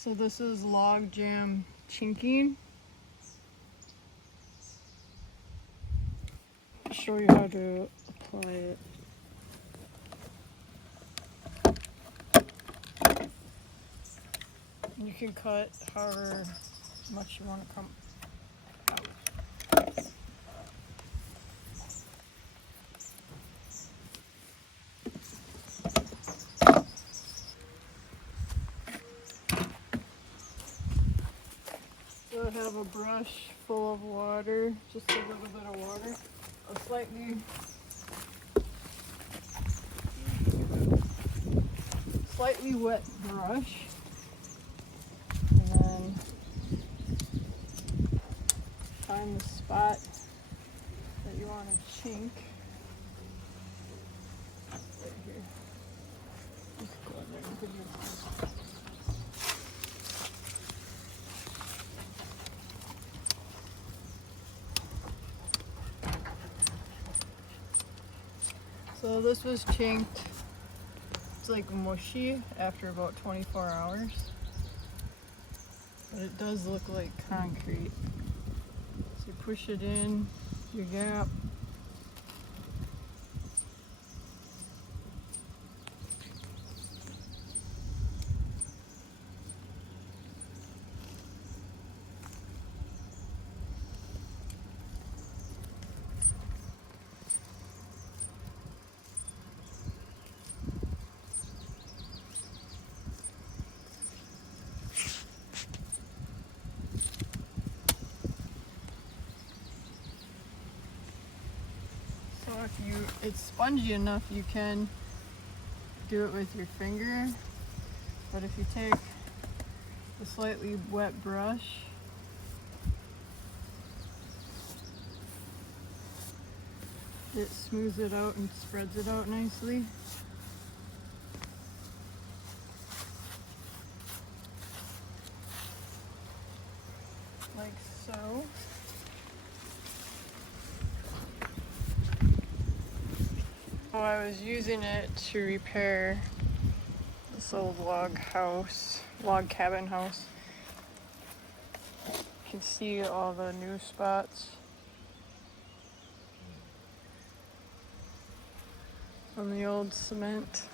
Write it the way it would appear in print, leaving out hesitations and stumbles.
So this is log jam chinking. I'll show you how to apply it. You can cut however much you want to come out. So I have a brush full of water, just a little bit of water, a slightly wet brush, and then find the spot that you want to chink. Right here. Just go in there and give you So this was chinked. It's like mushy after about 24 hours. But it does look like concrete. So you push it in your gap. So if it's spongy enough, you can do it with your finger. But if you take a slightly wet brush, it smooths it out and spreads it out nicely. Like so. So I was using it to repair this old log cabin house. You can see all the new spots on the old cement.